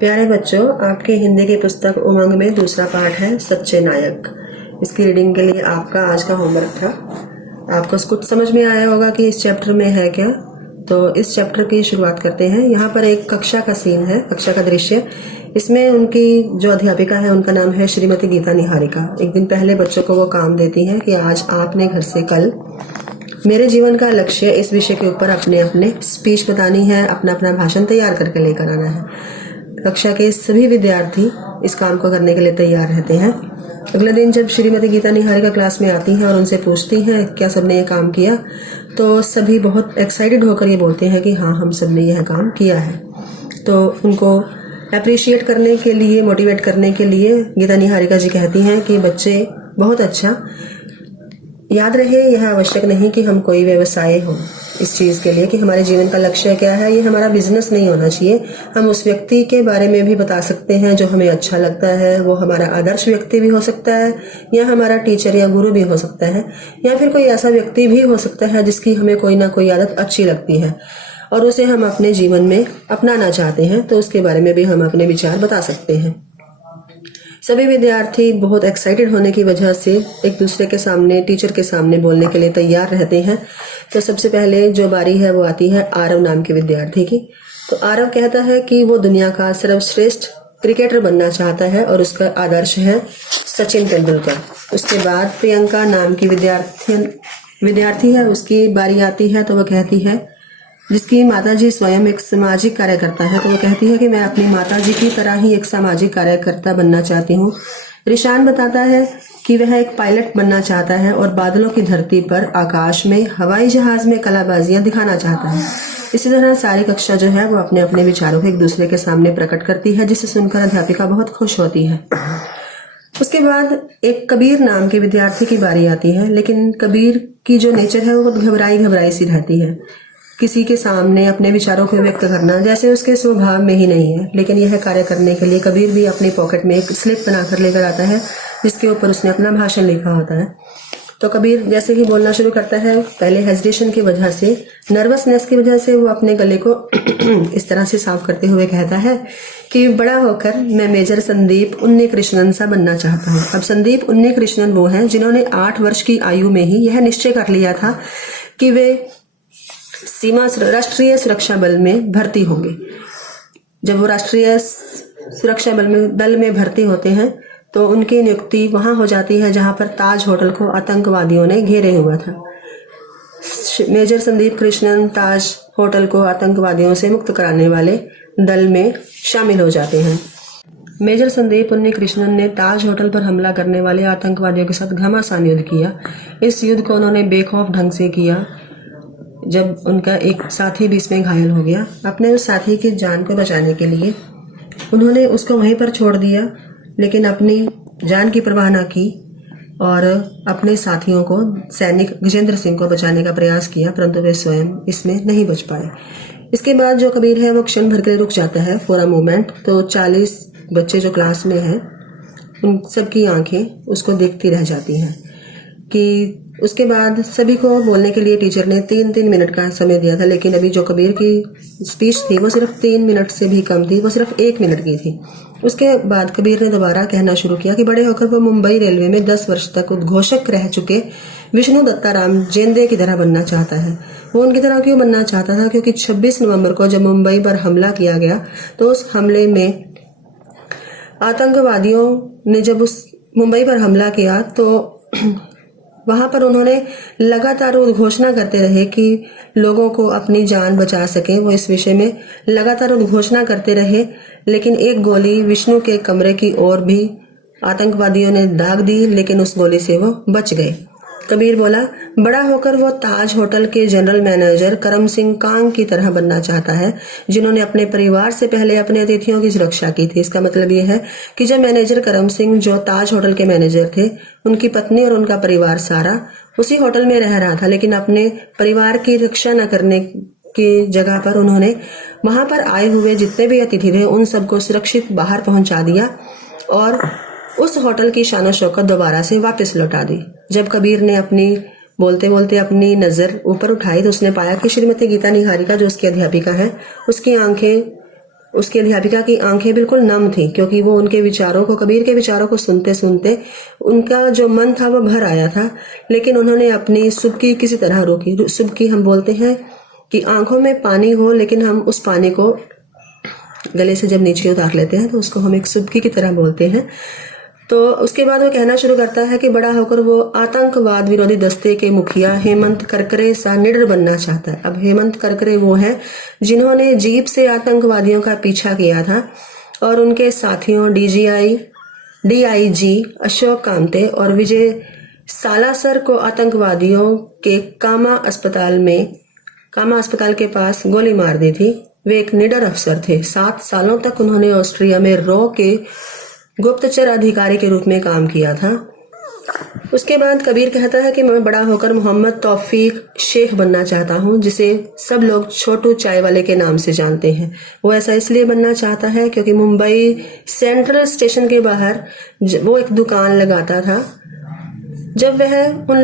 प्यारे बच्चों, आपकी हिंदी की पुस्तक उमंग में दूसरा पाठ है सच्चे नायक। इसकी रीडिंग के लिए आपका आज का होमवर्क था। आपको कुछ समझ में आया होगा कि इस चैप्टर में है क्या। तो इस चैप्टर की शुरुआत करते हैं। यहाँ पर एक कक्षा का सीन है, कक्षा का दृश्य। इसमें उनकी जो अध्यापिका है उनका नाम है श्रीमती गीता निहारिका। एक दिन पहले बच्चों को वो काम देती हैं कि आज आपने घर से कल मेरे जीवन का लक्ष्य इस विषय के ऊपर अपने अपने स्पीच बतानी है, अपना अपना भाषण तैयार करके लेकर आना है। कक्षा के सभी विद्यार्थी इस काम को करने के लिए तैयार रहते हैं। अगले दिन जब श्रीमती गीता निहारिका क्लास में आती हैं और उनसे पूछती हैं क्या सबने ये काम किया, तो सभी बहुत एक्साइटेड होकर ये बोलते हैं कि हाँ, हम सबने यह काम किया है। तो उनको अप्रिशिएट करने के लिए, मोटिवेट करने के लिए गीता निहारिका जी कहती हैं कि बच्चे बहुत अच्छा, याद रहे यह आवश्यक नहीं कि हम कोई व्यवसाय हो इस चीज़ के लिए कि हमारे जीवन का लक्ष्य क्या है। ये हमारा बिजनेस नहीं होना चाहिए। हम उस व्यक्ति के बारे में भी बता सकते हैं जो हमें अच्छा लगता है। वो हमारा आदर्श व्यक्ति भी हो सकता है, या हमारा टीचर या गुरु भी हो सकता है, या फिर कोई ऐसा व्यक्ति भी हो सकता है जिसकी हमें कोई ना कोई आदत अच्छी लगती है और उसे हम अपने जीवन में अपनाना चाहते हैं। तो उसके बारे में भी हम अपने विचार बता सकते हैं। सभी विद्यार्थी बहुत एक्साइटेड होने की वजह से एक दूसरे के सामने, टीचर के सामने बोलने के लिए तैयार रहते हैं। तो सबसे पहले जो बारी है वो आती है आरव नाम के विद्यार्थी की। तो आरव कहता है कि वो दुनिया का सर्वश्रेष्ठ क्रिकेटर बनना चाहता है और उसका आदर्श है सचिन तेंदुलकर। उसके बाद प्रियंका नाम की विद्यार्थी है, उसकी बारी आती है। तो वह कहती है, जिसकी माताजी स्वयं एक सामाजिक कार्यकर्ता है, तो वो कहती है कि मैं अपनी माताजी की तरह ही एक सामाजिक कार्यकर्ता बनना चाहती हूँ। रिशान बताता है कि वह एक पायलट बनना चाहता है और बादलों की धरती पर आकाश में हवाई जहाज में कलाबाजियां दिखाना चाहता है। इसी तरह सारी कक्षा जो है वो अपने अपने विचारों को एक दूसरे के सामने प्रकट करती है, जिसे सुनकर अध्यापिका बहुत खुश होती है। उसके बाद एक कबीर नाम के विद्यार्थी की बारी आती है, लेकिन कबीर की जो नेचर है वो घबराई सी रहती है। किसी के सामने अपने विचारों को व्यक्त करना जैसे उसके स्वभाव में ही नहीं है। लेकिन यह कार्य करने के लिए कबीर भी अपनी पॉकेट में एक स्लिप बनाकर लेकर आता है, जिसके ऊपर उसने अपना भाषण लिखा होता है। तो कबीर जैसे ही बोलना शुरू करता है, पहले हेजिटेशन की वजह से, नर्वसनेस की वजह से वो अपने गले को इस तरह से साफ करते हुए कहता है कि बड़ा होकर मैं मेजर संदीप उन्नीकृष्णन सा बनना चाहता हूँ। अब संदीप उन्नीकृष्णन वो हैं जिन्होंने 8 वर्ष की आयु में ही यह निश्चय कर लिया था कि वे राष्ट्रीय सुरक्षा बल में भर्ती होंगे। जब वो राष्ट्रीय सुरक्षा बल में भर्ती होते हैं तो उनकी नियुक्ति वहां हो जाती है जहां पर ताज होटल को आतंकवादियों ने घेरे हुआ था। मेजर संदीप कृष्णन ताज होटल को आतंकवादियों से मुक्त कराने वाले दल में शामिल हो जाते हैं। मेजर संदीप उन्नीकृष्णन ने ताज होटल पर हमला करने वाले आतंकवादियों के साथ घमासान युद्ध किया। इस युद्ध को उन्होंने बेखौफ ढंग से किया। जब उनका एक साथी भी इसमें घायल हो गया, अपने उस साथी की जान को बचाने के लिए उन्होंने उसको वहीं पर छोड़ दिया, लेकिन अपनी जान की परवाह न की और अपने साथियों को, सैनिक गजेंद्र सिंह को बचाने का प्रयास किया, परंतु वे स्वयं इसमें नहीं बच पाए। इसके बाद जो कबीर है वो क्षण भर के लिए रुक जाता है, फॉर अ मोमेंट। तो 40 बच्चे जो क्लास में हैं उन सबकी आंखें उसको देखती रह जाती हैं कि उसके बाद सभी को बोलने के लिए टीचर ने 3-3 मिनट का समय दिया था, लेकिन अभी जो कबीर की स्पीच थी वो सिर्फ 3 मिनट से भी कम थी, वो सिर्फ 1 मिनट की थी। उसके बाद कबीर ने दोबारा कहना शुरू किया कि बड़े होकर वो मुंबई रेलवे में 10 वर्ष तक उद्घोषक रह चुके विष्णु दत्ताराम जेंदे की तरह बनना चाहता है। वो उनकी तरह क्यों बनना चाहता था? क्योंकि 26 नवंबर को जब मुंबई पर हमला किया गया तो उस हमले में आतंकवादियों ने जब उस मुंबई पर हमला किया तो वहां पर उन्होंने लगातार उद्घोषणा करते रहे कि लोगों को अपनी जान बचा सके। वो इस विषय में लगातार उद्घोषणा करते रहे, लेकिन एक गोली विष्णु के कमरे की ओर भी आतंकवादियों ने दाग दी, लेकिन उस गोली से वो बच गए। कबीर बोला, बड़ा होकर वो ताज होटल के जनरल मैनेजर करम सिंह कांग की तरह बनना चाहता है, जिन्होंने अपने परिवार से पहले अपने अतिथियों की सुरक्षा की थी। इसका मतलब ये है कि जब मैनेजर करम सिंह जो ताज होटल के मैनेजर थे, उनकी पत्नी और उनका परिवार सारा उसी होटल में रह रहा था, लेकिन अपने परिवार की रक्षा न करने की जगह पर उन्होंने वहां पर आए हुए जितने भी अतिथि थे उन सबको सुरक्षित बाहर पहुंचा दिया और उस होटल की शान शौकत दोबारा से वापस लौटा दी। जब कबीर ने बोलते बोलते अपनी नजर ऊपर उठाई तो उसने पाया कि श्रीमती गीता निहारिका जो उसकी अध्यापिका है, उसकी आंखें उसकी अध्यापिका की आंखें बिल्कुल नम थी, क्योंकि वो उनके विचारों को, कबीर के विचारों को सुनते सुनते उनका जो मन था वो भर आया था। लेकिन उन्होंने अपनी सुबकी किसी तरह रोकी। सुबकी हम बोलते हैं कि आंखों में पानी हो, लेकिन हम उस पानी को गले से जब नीचे उतार लेते हैं तो उसको हम एक सुबकी की तरह बोलते हैं। तो उसके बाद वो कहना शुरू करता है कि बड़ा होकर वो आतंकवाद विरोधी दस्ते के मुखिया हेमंत करकरे सा निडर बनना चाहता है। अब हेमंत करकरे वो हैं जिन्होंने जीप से आतंकवादियों का पीछा किया था और उनके साथियों डीआईजी अशोक कांते और विजय सालासर को आतंकवादियों के कामा अस्पताल के पास गोली मार दी थी। वे एक निडर अफसर थे। 7 सालों तक उन्होंने ऑस्ट्रिया में रॉ के गुप्तचर अधिकारी के रूप में काम किया था। उसके बाद कबीर कहता है कि मैं बड़ा होकर मोहम्मद तौफीक शेख बनना चाहता हूँ, जिसे सब लोग छोटू चाय वाले के नाम से जानते हैं। वो ऐसा इसलिए बनना चाहता है क्योंकि मुंबई सेंट्रल स्टेशन के बाहर वो एक दुकान लगाता था। जब वह उन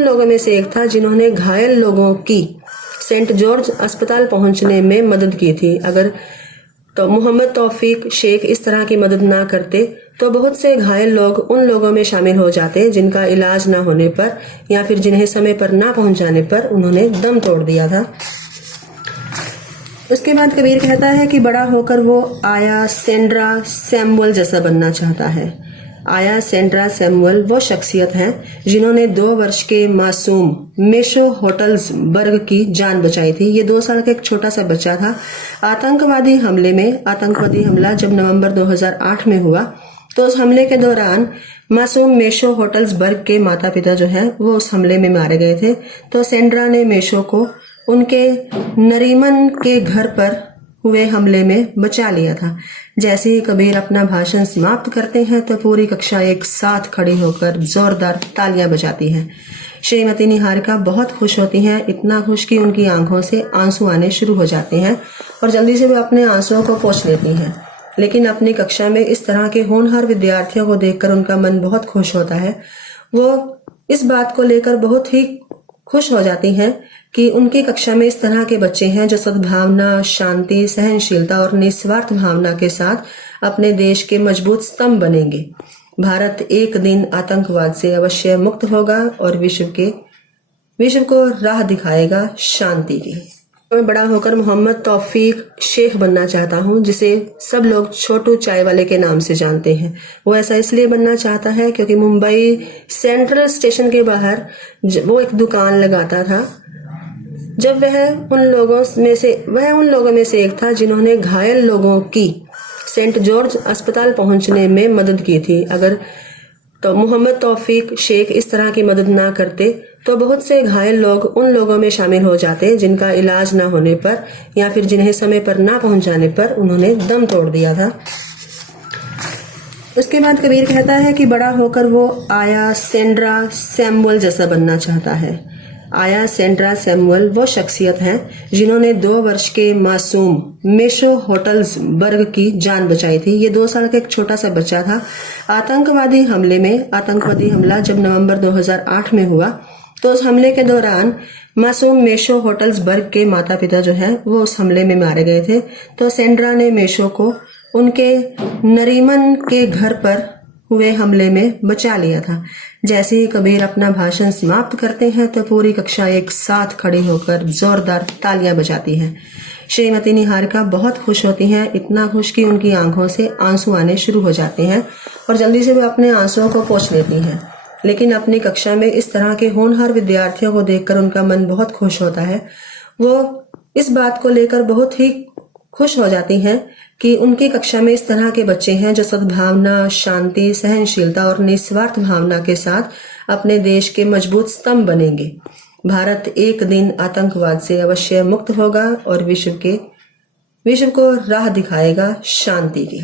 लोगों में से एक था जिन्होंने घायल लोगों की सेंट जॉर्ज अस्पताल पहुंचने में मदद की थी। अगर तो मोहम्मद तौफीक शेख इस तरह की मदद ना करते तो बहुत से घायल लोग उन लोगों में शामिल हो जाते जिनका इलाज ना होने पर या फिर जिन्हें समय पर ना पहुंचाने पर उन्होंने दम तोड़ दिया था। उसके बाद कबीर कहता है कि बड़ा होकर वो आया सेंड्रा सैमुअल जैसा बनना चाहता है। आया सेंड्रा सैमुअल वो शख्सियत हैं जिन्होंने 2 वर्ष के मासूम मेशो होटल्स बर्ग की जान बचाई थी। ये 2 साल का एक छोटा सा बच्चा था। आतंकवादी हमला जब नवंबर 2008 में हुआ तो उस हमले के दौरान मासूम मेशो होटल्स बर्ग के माता पिता जो है वो उस हमले में मारे गए थे। तो सेंड्रा ने मेशो को उनके नरीमन के घर पर हुए हमले में बचा लिया था। जैसे ही कबीर अपना भाषण समाप्त करते हैं तो पूरी कक्षा एक साथ खड़ी होकर जोरदार तालियां बजाती है। श्रीमती निहारिका बहुत खुश होती हैं, इतना खुश कि उनकी आंखों से आंसू आने शुरू हो जाते हैं और जल्दी से वे अपने आंसुओं को पोंछ लेती हैं। लेकिन अपनी कक्षा में इस तरह के होनहार विद्यार्थियों को देखकर उनका मन बहुत खुश होता है। वो इस बात को लेकर बहुत ही खुश हो जाती हैं कि उनकी कक्षा में इस तरह के बच्चे हैं जो सद्भावना, शांति, सहनशीलता और निस्वार्थ भावना के साथ अपने देश के मजबूत स्तंभ बनेंगे। भारत एक दिन आतंकवाद से अवश्य मुक्त होगा और विश्व को राह दिखाएगा शांति की। मैं बड़ा होकर मोहम्मद तौफीक शेख बनना चाहता हूँ, जिसे सब लोग छोटू चाय वाले के नाम से जानते हैं। वो ऐसा इसलिए बनना चाहता है क्योंकि मुंबई सेंट्रल स्टेशन के बाहर वो एक दुकान लगाता था। जब वह उन लोगों में से एक था जिन्होंने घायल लोगों की सेंट जॉर्ज अस्पताल पहुंचने में मदद की थी। अगर तो मोहम्मद तौफीक शेख इस तरह की मदद ना करते तो बहुत से घायल लोग उन लोगों में शामिल हो जाते जिनका इलाज ना होने पर या फिर जिन्हें समय पर ना पहुंचाने पर उन्होंने दम तोड़ दिया था। उसके बाद कबीर कहता है कि बड़ा होकर वो आया सेंड्रा सैमुअल जैसा बनना चाहता है। आया सेंड्रा सैमुअल वो शख्सियत हैं जिन्होंने 2 वर्ष के मासूम मेशो होटल्स बर्ग की जान बचाई थी। ये 2 साल का एक छोटा सा बच्चा था। आतंकवादी हमला जब नवंबर 2008 में हुआ तो उस हमले के दौरान मासूम मेशो होटल्स बर्ग के माता पिता जो है वो उस हमले में मारे गए थे। तो सेंड्रा ने मेशो को उनके नरीमन के घर पर हुए हमले में बचा लिया था। जैसे ही कबीर अपना भाषण समाप्त करते हैं तो पूरी कक्षा एक साथ खड़ी होकर जोरदार तालियां बजाती है। श्रीमती निहारिका बहुत खुश होती हैं, इतना खुश कि उनकी आंखों से आंसू आने शुरू हो जाते हैं और जल्दी से वे अपने आंसुओं को पोंछ लेती हैं। लेकिन अपनी कक्षा में इस तरह के होनहार विद्यार्थियों को देखकर उनका मन बहुत खुश होता है। वो इस बात को लेकर बहुत ही खुश हो जाती हैं कि उनकी कक्षा में इस तरह के बच्चे हैं जो सद्भावना, शांति, सहनशीलता और निस्वार्थ भावना के साथ अपने देश के मजबूत स्तंभ बनेंगे। भारत एक दिन आतंकवाद से अवश्य मुक्त होगा और विश्व को राह दिखाएगा शांति की।